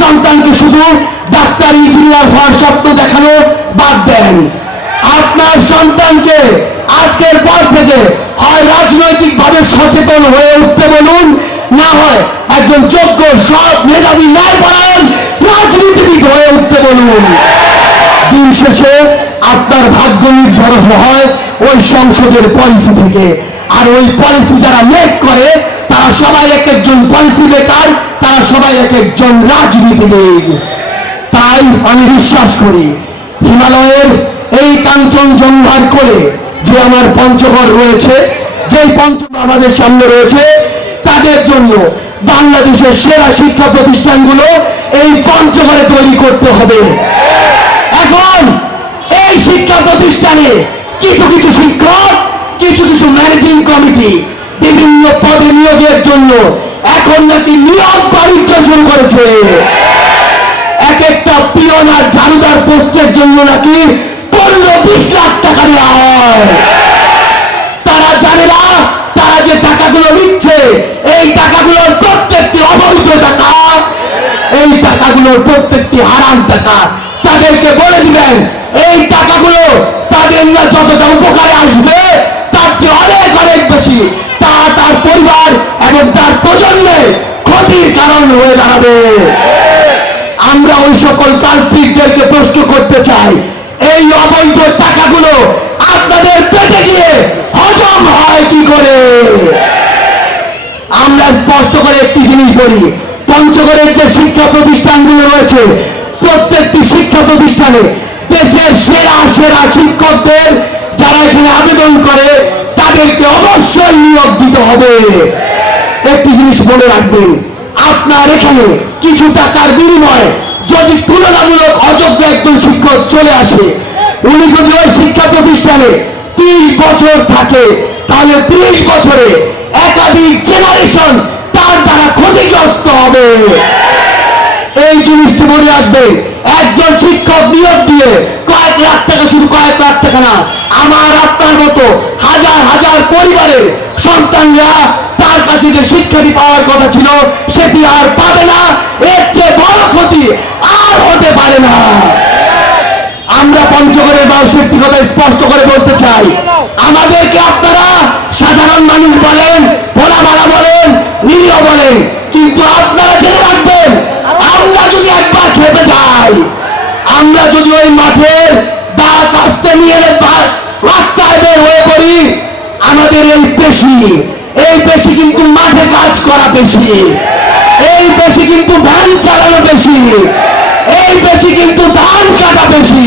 সন্তানকে শুধু doctor, engineer হওয়ার স্বপ্ন দেখানো বাদ দেন। আপনার সন্তানকে আজকের পর থেকে হয় রাজনৈতিক ভাবে সচেতন হয়ে উঠতে বলুন, না হয় একজন যোগ্য, সৎ মেধাবী ন্যায়পরায়ণ রাজনীতিবিদ হয়ে উঠতে বলুন। দিন শেষে আপনার ভাগ্য নির্ধারণ হয় ওই সংসদের পলিসি থেকে। আর ওই পলিসি যারা মেক করে তারা সবাই এক একজন পলিসি মেকার তারা সবাই এক একজন রাজনীতিবিদ তাই আমি বিশ্বাস করি, হিমালয়ের এই কাঞ্চনজঙ্ঘার কোলে যে আমার পঞ্চগড় রয়েছে যে পঞ্চগড় আমাদের সামনে রয়েছে, তাদের জন্য বাংলাদেশের সেরা শিক্ষা প্রতিষ্ঠানগুলো এই পঞ্চগড়ে তৈরি করতে হবে। এখন এই শিক্ষা প্রতিষ্ঠানে কিছু কিছু শিক্ষক, কিছু কিছু ম্যানেজিং কমিটি বিভিন্ন পদে নিয়োগের জন্য এখন নাকি নিয়োগ বাণিজ্য শুরু করেছে। এক একটা পিয়ন আর ঝাড়ুদার পোস্টের জন্য নাকি পনেরো বিশ লাখ টাকা নেওয়া হয়। তারা জানে না, তারা যে টাকাগুলো নিচ্ছে, এই টাকাগুলোর প্রত্যেকটি অবৈধ টাকা, এই টাকাগুলোর প্রত্যেকটি হারাম টাকা তাদেরকে বলে দিবেন, এই টাকাগুলো তাদের না যতটা উপকারে আসবে চেয়ে অনেক অনেক বেশি। তা তার পরিবার এবং তার প্রজন্মে ক্ষতির কারণ হয়ে দাঁড়াবে। আমরা ওই সকল কালপ্রিটদেরকে প্রশ্ন করতে চাই। এই অবৈধ টাকাগুলো আপনাদের পেটে গিয়ে হজম হয় কি করে? আমরা স্পষ্ট করে একটি জিনিস বলি, পঞ্চগড়ের যে শিক্ষা প্রতিষ্ঠানগুলো রয়েছে, প্রত্যেকটি শিক্ষা প্রতিষ্ঠানে দেশের সেরা সেরা শিক্ষকদের যারা এখানে আবেদন করে তাদেরকে অবশ্যই নিয়োগ দিতে হবে। একটি জিনিস মনে রাখবেন, আপনার এখানে কিছু টাকার বিনিময়ে যদি তুলনামূলক অযোগ্য একজন শিক্ষক চলে আসে, উনি যদি ওই শিক্ষা প্রতিষ্ঠানে ত্রিশ বছর থাকে, তাহলে ত্রিশ বছরে একাধিক জেনারেশন তার দ্বারা ক্ষতিগ্রস্ত হবে। এই জিনিসটি মনে রাখবে একজন শিক্ষক নিয়োগ দিয়ে কয়েক লাখ টাকা শুধু কয়েক লাখ টাকা না, আমার আপনার মতো হাজার হাজার পরিবারের সন্তানরা তার কাছে যে শিক্ষাটি পাওয়ার কথা ছিল, সেটি আর পাবে না। এর চেয়ে বড় ক্ষতি আর হতে পারে না। আমরা পঞ্চগড়ের মানুষের কথা স্পষ্ট করে বলতে চাই। আমাদেরকে আপনারা সাধারণ মানুষ বলেন ভালা বলেন, নিরীহ বলেন, কিন্তু যদি ওই মাঠের দাঁত আসতে নিয়ে রাস্তায় বের হয়ে পড়ি, আমাদের এই পেশি এই পেশি কিন্তু মাঠে কাজ করা পেশি, এই পেশি কিন্তু ভ্যান চালানো পেশি, এই পেশি কিন্তু ধান কাটা পেশি।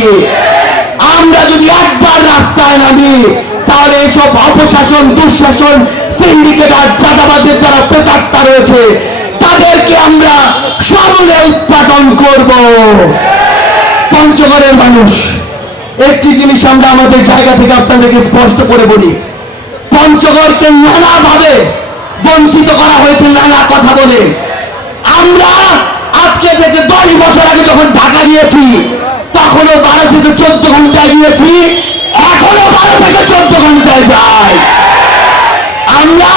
আমরা যদি একবার রাস্তায় নামি, তাহলে এইসব অপশাসন, দুঃশাসন সিন্ডিকেট আর চাঁদাবাদের দ্বারা প্রেতাত্মা রয়েছে। তাদেরকে আমরা সমূলে উৎপাদন করব। পঞ্চগড়ের মানুষ। একটি জিনিস আমরা আমাদের জায়গা থেকে আপনাদেরকে স্পষ্ট করে বলি। পঞ্চগড়কে নানাভাবে বঞ্চিত করা হয়েছে নানা কথা বলে। আমরা আজকে থেকে দশ বছর আগে যখন ঢাকা গিয়েছি, তখনও বারো থেকে চোদ্দ ঘন্টায় গিয়েছি এখনও বারো থেকে চোদ্দ ঘন্টায় যাই। আমরা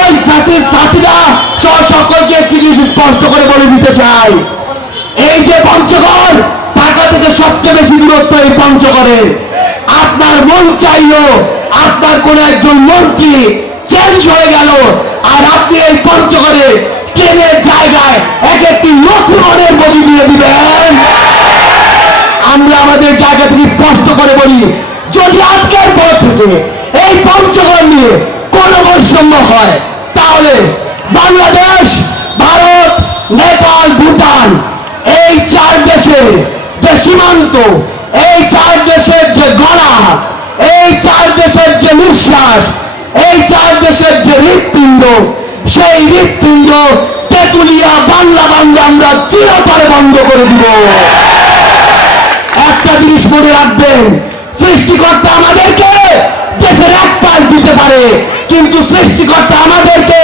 ওই ফ্যাসিস সাথীরা সহ সকলকে একটি জিনিস স্পষ্ট করে বলে দিতে চাই। এই যে পঞ্চগড় থেকে সবচেয়ে বেশি দূরত্ব এই পঞ্চগড়ে আপনার মন চাইলো, আপনার কোন একজন মন্ত্রী চেঞ্জ হয়ে গেল, আর আপনি এই পঞ্চগড়ে ট্রেনের জায়গায় এক একটি নসিমনের বগি দিয়ে দিবেন। আমরা আমাদের জায়গা থেকে স্পষ্ট করে বলি, যদি আজকের পর থেকে এই পঞ্চগড় নিয়ে কোনো বৈষম্য হয়, তাহলে বাংলাদেশ ভারত নেপাল ভুটান এই চার দেশের যে সীমান্ত এই চার দেশের যে গড়া এই চার দেশের যে নিঃশ্বাস, এই চার দেশের যে হৃৎপিণ্ড, সেই হৃৎপিণ্ড তেতুলিয়া বাংলা বাংলা আমরা চিরতরে বন্ধ করে দিব। একটা জিনিস মনে রাখবেন, সৃষ্টিকর্তা আমাদেরকে দেশের এক পাশ দিতে পারে, কিন্তু সৃষ্টিকর্তা আমাদেরকে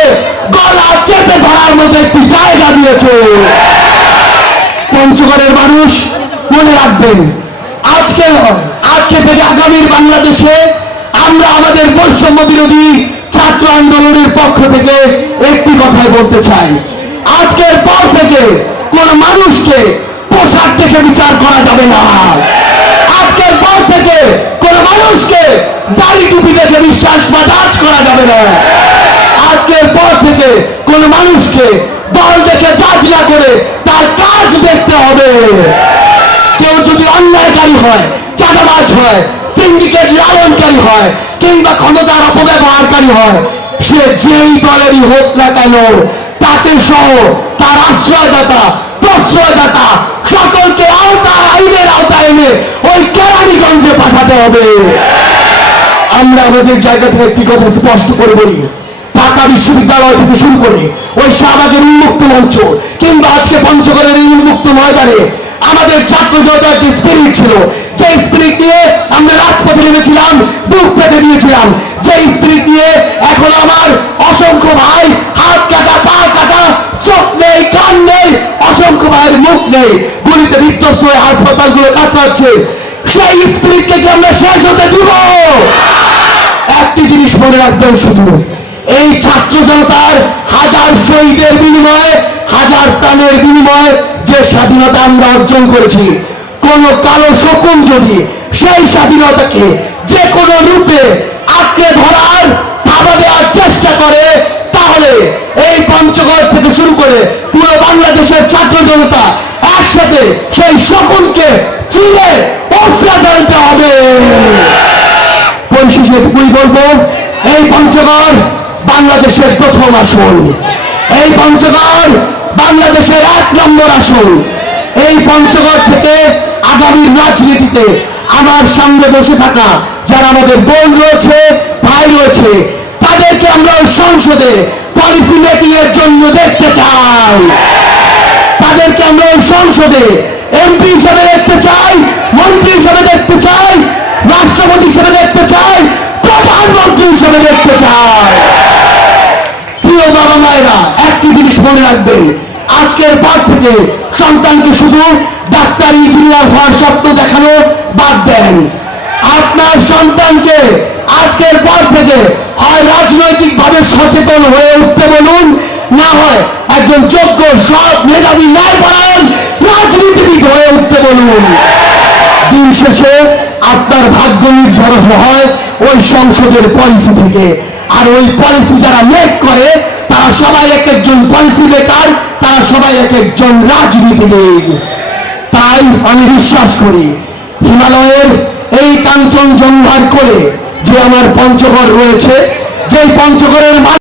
গলা চেপে ধরার মতো একটি জায়গা দিয়েছে। পঞ্চগড়ের মানুষ মনে রাখবেন, আজকে আজকে থেকে আগামীর বাংলাদেশে আমরা আমাদের বৈষম্য বিরোধী ছাত্র আন্দোলনের পক্ষ থেকে একটি কথাই বলতে চাই। আজকের পর থেকে কোন মানুষকে পোশাক দেখে বিচার করা যাবে না। আজকের পর থেকে কোন মানুষকে দাড়ি টুপি দেখে বিশ্বাস বা জাজ করা যাবে না। আজকের পর থেকে কোন মানুষকে দল দেখে জাজ করে তার কাজ দেখতে হবে। অন্যায়কারী হয়, চাঁদাবাজ হয় সিন্ডিকেট লালনকারী হয়, কিংবা ক্ষমতার অপব্যবহারকারী হয়, সে যেই দলেরই হোক না কেন, তাকে সহ তার আশ্রয়দাতা, প্রশ্রয়দাতা, সকলকে আওতায়, আইনের আওতায় এনে ওই কেরানীগঞ্জে পাঠাতে হবে। আমরা আমাদের জায়গা থেকে একটি কথা স্পষ্ট করে বলি। ঢাকা বিশ্ববিদ্যালয় থেকে শুরু করে ওই শাহবাগের উন্মুক্ত মঞ্চ, কিংবা আজকে পঞ্চগড়ের এই উন্মুক্ত ময়দানে আমাদের ছাত্র জনতার যে স্পিরিট ছিল যে স্পিরিট নিয়ে আমরা রাজপথে নেমেছিলাম, বুক পেতে দিয়েছিলাম যে স্পিরিট নিয়ে এখন আমার অসংখ্য ভাই হাত কাটা, পা কাটা, চোখ নেই, কান নেই, অসংখ্য ভাইয়ের মুখ নেই। গুলিতে বিধ্বস্ত হয়ে হাসপাতালগুলো কাটাচ্ছে সেই স্পিরিটকে কি আমরা শেষ হতে দিব? একটি জিনিস মনে রাখবেন শুধু, এই ছাত্র জনতার হাজার শহীদের বিনিময়ে, হাজার প্রাণের বিনিময়ে যে স্বাধীনতা আমরা অর্জন করেছি। কোন কালো শকুন যদি সেই স্বাধীনতাকে যে কোনো রূপে আঁকড়ে ধরার থাবা দেওয়ার চেষ্টা করে, তাহলে এই পঞ্চগড় থেকে শুরু করে পুরো বাংলাদেশের ছাত্র জনতা একসাথে সেই শকুনকে চিনে উপড়ে ফেলতে হবে। পরিশেষে এটুকুই বলব? এই পঞ্চগড় বাংলাদেশের প্রথম আসন। এই পঞ্চগড় বাংলাদেশের এক নম্বর আসন। এই পঞ্চগড় থেকে আগামীর রাজনীতিতে আমার সামনে বসে থাকা যারা আমাদের বোন রয়েছে, ভাই রয়েছে, তাদেরকে আমরা সংসদে পলিসি মেকিং এর জন্য দেখতে চাই। তাদেরকে আমরা সংসদে এমপি হিসেবে দেখতে চাই, মন্ত্রী হিসেবে দেখতে চাই, রাষ্ট্রপতি হিসেবে দেখতে চাই, প্রধানমন্ত্রী হিসেবে দেখতে চাই। প্রিয় বাবা মায়েরা, একটি জিনিস মনে রাখবেন আজকের পর থেকে সন্তানকে শুধু ডাক্তার, ইঞ্জিনিয়ার হওয়ার স্বপ্ন দেখানো বাদ দেন। আপনার সন্তানকে আজকের পর থেকে হয় রাজনৈতিক ভাবে সচেতন হয়ে উঠতে বলুন, না হয় একজন যোগ্য, সৎ, মেধাবী, ন্যায়পরায়ণ রাজনীতিবিদ হয়ে উঠতে বলুন। দিন শেষে আপনার ভাগ্য নির্ধারণ হয় ওই সংসদের পলিসি থেকে। আর ওই পলিসি যারা মেক করে, তারা সবাই এক একজন পলিসি মেকার তারা সবাই এক একজন রাজনীতিবিদ। তাই আমি বিশ্বাস করি, হিমালয়ের এই কাঞ্চনজঙ্ঘার করে যে আমার পঞ্চগড় রয়েছে যে পঞ্চগড়ের